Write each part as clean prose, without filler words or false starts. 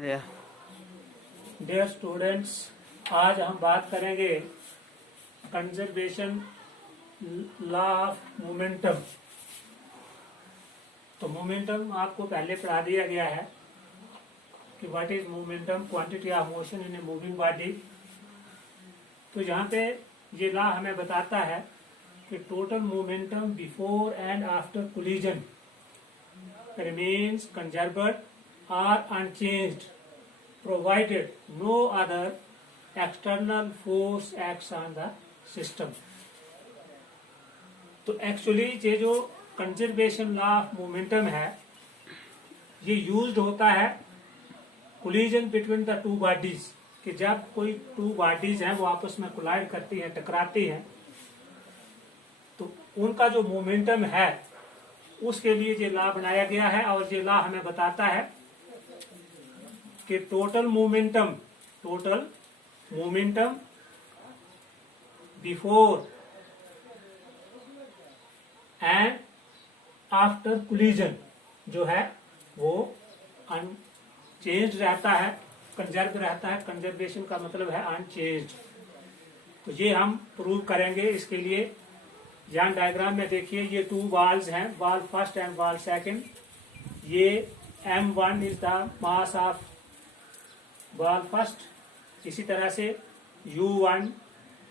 Dear students, आज हम बात करेंगे कंजर्वेशन लॉ ऑफ मोमेंटम। तो मोमेंटम आपको पहले पढ़ा दिया गया है कि what is momentum, quantity of motion in a moving body. तो यहाँ पे ये लॉ हमें बताता है कि total momentum before and after collision remains conserved or unchanged provided no other external force acts on the system। तो एक्चुअली ये जो कंजर्वेशन लॉ ऑफ मोमेंटम है ये यूज्ड होता है collision between the two bodies, कि जब कोई टू बॉडीज हैं वो आपस में कोलाइड करती हैं, टकराती हैं, तो उनका जो मोमेंटम है उसके लिए ये लॉ बनाया गया है। और ये लॉ हमें बताता है कि total momentum before and after collision जो है वो अनचेंज्ड रहता है, कंजर्व रहता है। कंजर्वेशन का मतलब है अनचेंज्ड। तो ये हम प्रूव करेंगे। इसके लिए यहाँ डायग्राम में देखिए, ये टू बॉल्स हैं, ball first and ball second. ये m1 is the mass of ball first. इसी तरह से u1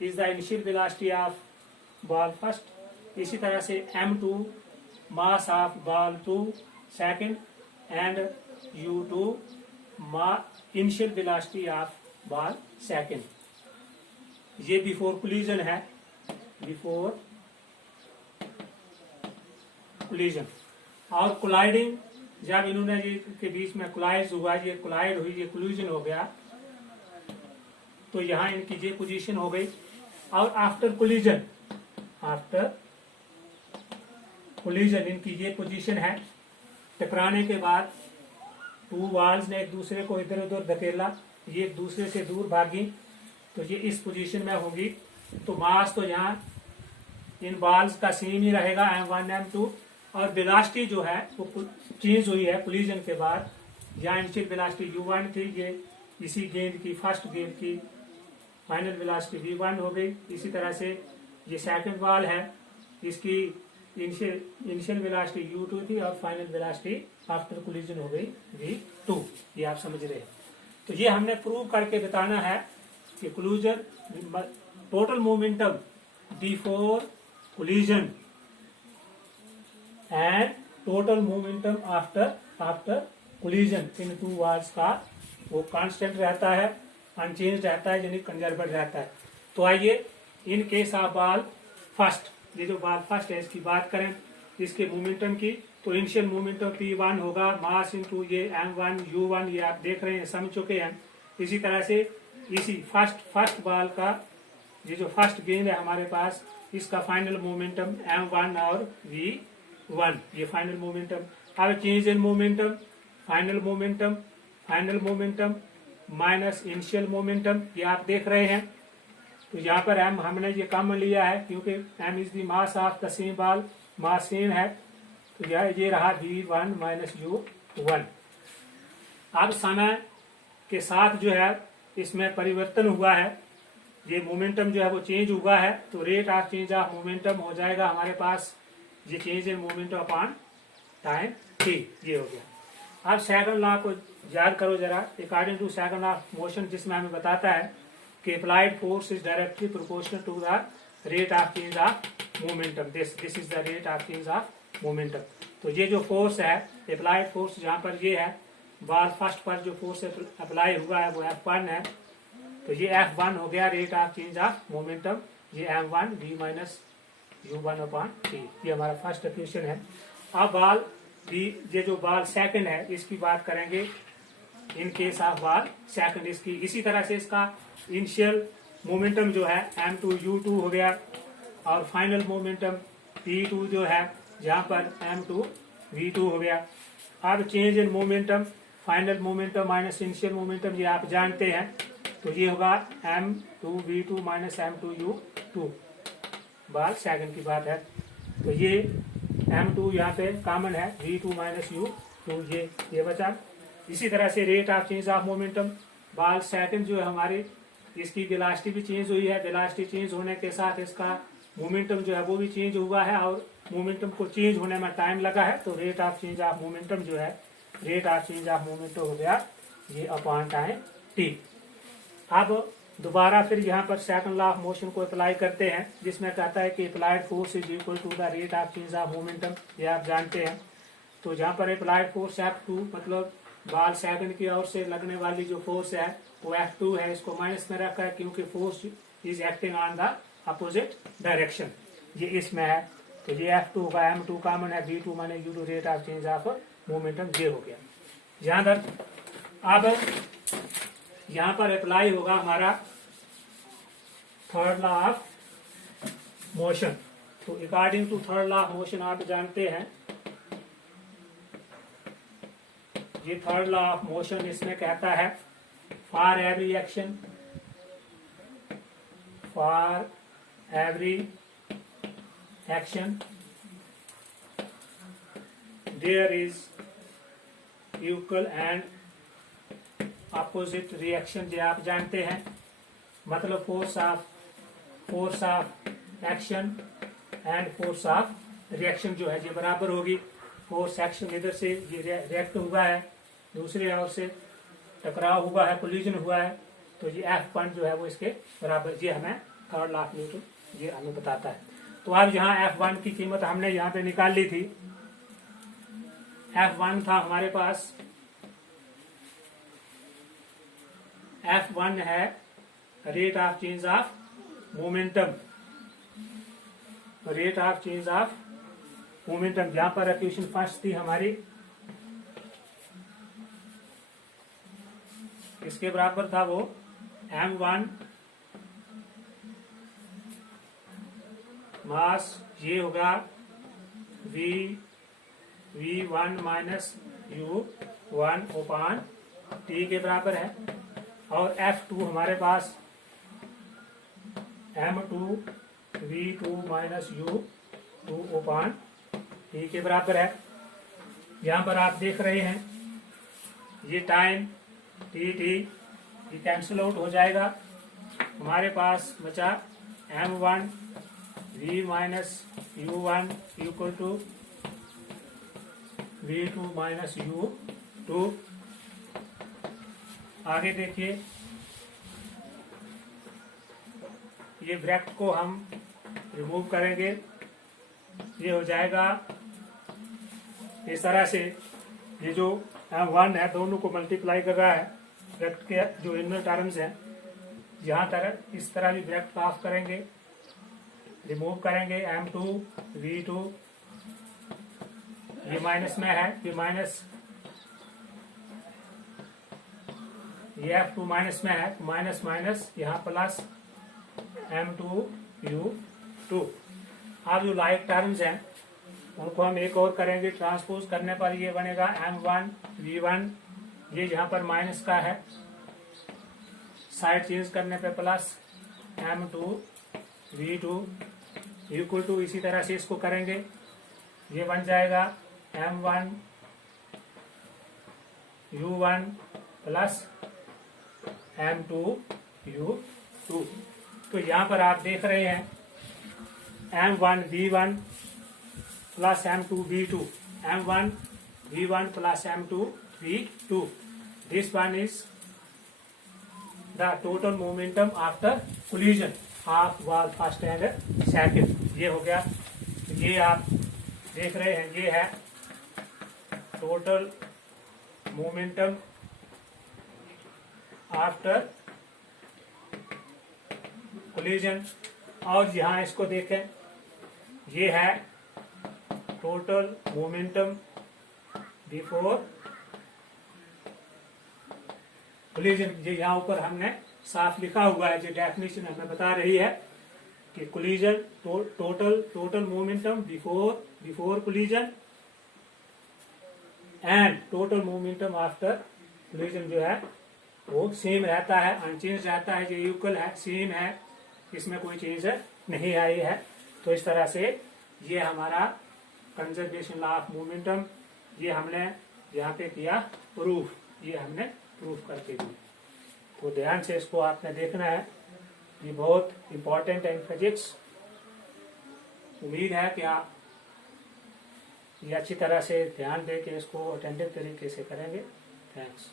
is the initial velocity of ball first. इसी तरह से m2 mass of ball two second and u2 initial velocity of ball second. ये before collision है, before collision. और colliding, जब इन्होंने के बीच में कोलाइड हुआ, ये कोलाइड हुई, ये कोलिजन हो गया, तो यहाँ इनकी ये पोजीशन हो गई। और आफ्टर कोलिजन इनकी ये पोजीशन है। टकराने के बाद टू बॉल्स ने एक दूसरे को इधर उधर धकेला, ये एक दूसरे से दूर भागी, तो ये इस पोजीशन में होगी। तो मास तो यहाँ इन बॉल्स का सेम ही रहेगा, m1 m2। और वेलोसिटी जो है वो चेंज हुई है कोलिजन के बाद। यहाँ इनिशियल वेलोसिटी u1 थी, ये इसी गेंद की, फर्स्ट गेंद की फाइनल वेलोसिटी v1 हो गई। इसी तरह से ये सेकंड बॉल है, इसकी इनिशियल वेलोसिटी u2 थी और फाइनल वेलोसिटी आफ्टर कोलिजन हो गई v2। ये आप समझ रहे हैं। तो ये हमने प्रूव करके बताना है कि collision total momentum before collision and total momentum after collision in two balls का वो कांस्टेंट रहता है, अनचेंज रहता है, यानी कंजर्वेड रहता है। तो आइए in case of ball first, ये जो बॉल फर्स्ट है इसकी बात करें, इसके मोमेंटम की। तो इनिशियल मोमेंटम p1 होगा, मास इनटू ये m1 u1, ये आप देख रहे हैं, समझ चुके हैं। इसी तरह से इसी फर्स्ट बॉल का ये जो फर्स्ट गेंद है हमारे पास, इसका फाइनल मोमेंटम m1 और v1, ये फाइनल मोमेंटम। अब change in momentum, final momentum minus initial momentum, ये आप देख रहे हैं। तो यहाँ पर m हमने ये कॉमन लिया है क्योंकि m is the mass of the same ball, mass same है। तो ये रहा v1 माइनस u1। अब समय के साथ जो है इसमें परिवर्तन हुआ है, ये मोमेंटम जो है वो चेंज हुआ है। तो rate of change of momentum हो जाएगा हमारे पास ये change in momentum upon time t, ये हो गया। अब सेकंड लॉ को याद करो जरा। According to second law of motion, जिसमें हमें बताता है कि applied force is directly proportional to the rate of change of momentum. This is the rate of change of momentum. तो ये जो फोर्स है, अप्लाइड फोर्स, जहाँ पर ये है बॉल फर्स्ट पर जो फोर्स अप्लाई हुआ है वो F1 है। तो ये F1 हो गया rate of change of momentum, ये m1 v minus u1 upon t, ये हमारा फर्स्ट इक्वेशन है। अब बॉल ये जो बॉल सेकंड है इसकी बात करेंगे। In case of ball second, इसकी इसी तरह से इसका इनिशियल मोमेंटम जो है m2 u2 हो गया, और फाइनल मोमेंटम p2 जो है जहाँ पर m2 v2 हो गया। अब change in momentum, final momentum minus initial momentum, ये आप जानते हैं। तो ये होगा m2 v2 minus m2 u2, ball second की बात है। तो ये m2 यहाँ पे कॉमन है, v2 माइनस u2, ये बचा। इसी तरह से rate of change of momentum, बाल सेकंड जो है हमारी, इसकी वेलोसिटी भी चेंज हुई है। वेलोसिटी चेंज होने के साथ इसका मोमेंटम जो है वो भी चेंज हुआ है, और मोमेंटम को चेंज होने में टाइम लगा है। तो rate of change of momentum जो है, rate of change of momentum हो गया ये अपॉन टाइम टी। अब दोबारा फिर यहाँ पर सेकंड लॉ ऑफ मोशन को अप्लाई करते हैं, जिसमें कहता है कि applied force is equal to the rate of change of momentum, ये आप जानते हैं। तो जहाँ पर अप्लाइड फोर्स F2 मतलब बाल सेकंड की ओर से लगने वाली जो फोर्स है वो F2 है, इसको माइनस में रखा है क्योंकि force is acting on the opposite direction, ये इसमें है। तो ये F2 का M2 कॉमन है, V2 माने U2 rate of change of momentum, ये हो गया। यहाँ तक अब यहाँ पर अप्लाई होगा हमारा थर्ड लॉ ऑफ मोशन। तो according to third law of motion आप जानते हैं, ये थर्ड लॉ ऑफ मोशन इसमें कहता है for every action, for every action there is equal and opposite reaction, जो आप जानते हैं। मतलब force of action and force of reaction जो है ये बराबर होगी। फोर्स एक्शन इधर से ये रिएक्ट हुआ है, दूसरी ओर से टकराव हुआ है, कोलिजन हुआ है, तो ये F1 जो है वो इसके बराबर, ये हमें थर्ड लॉ ऑफ न्यूटन ये हमें बताता है। तो अब यहाँ F1 की कीमत हमने यहाँ पे निकाल ली थी। F1 था हमारे पास, F1 है rate of change of momentum, rate of change of momentum. जहां पर इक्वेशन फर्स्ट थी हमारी, इसके बराबर था वो M1 मास, ये होगा V1 माइनस U1 ओपान T के बराबर है। और F2 हमारे पास M2 V2 minus U2 ओपान T के बराबर है। यहाँ पर आप देख रहे हैं ये टाइम T ये कैंसिल आउट हो जाएगा, हमारे पास बचा M1 V minus U1 equal to V2 minus U2। आगे देखिए, ये ब्रैकेट को हम रिमूव करेंगे, ये हो जाएगा इस तरह से। ये जो M1 है दोनों को मल्टीप्लाई कर रहा है, ब्रैकेट के जो इनर टर्म्स हैं, यहाँ तरह इस तरह भी ब्रैकेट ऑफ करेंगे, रिमूव करेंगे। M2 V2 ये माइनस में है, ये माइनस, ये F2 माइनस में है, माइनस माइनस यहाँ प्लस M2 U2। अब जो लाइक टर्म्स हैं उनको हम एक और करेंगे, ट्रांसपोज करने पर ये बनेगा M1 V1, ये यहाँ पर माइनस का है, साइड चेंज करने पे plus M2 V2 equal to, इसी तरह से इसको करेंगे, ये बन जाएगा M1 U1 plus M2 U2। तो यहाँ पर आप देख रहे हैं M1 V1 plus M2 V2, M1 V1 plus M2 V2, this one is the total momentum after collision of बाल फर्स्ट एंड सेकंड। ये हो गया, ये आप देख रहे हैं, ये है टोटल मोमेंटम आफ्टर कोलिजन। और यहाँ इसको देखें, ये है टोटल मोमेंटम बिफोर कोलिजन। ये यहाँ ऊपर हमने साफ लिखा हुआ है, जो डेफिनेशन हमें बता रही है कि collision total momentum before collision and total momentum after collision जो है वो सेम रहता है, अनचेंज रहता है, जो इक्वल है, सेम है, इसमें कोई चेंज नहीं आई है। तो इस तरह से ये हमारा कंजर्वेशन लॉ ऑफ मोमेंटम ये हमने यहाँ पे किया प्रूफ। ये हमने प्रूफ करके दिया। तो ध्यान से इसको आपने देखना है, ये बहुत इंपॉर्टेंट है इन फिजिक्स। उम्मीद है कि आप ये अच्छी तरह से ध्यान दे के इसको अटेंटिव तरीके से करेंगे। थैंक्स।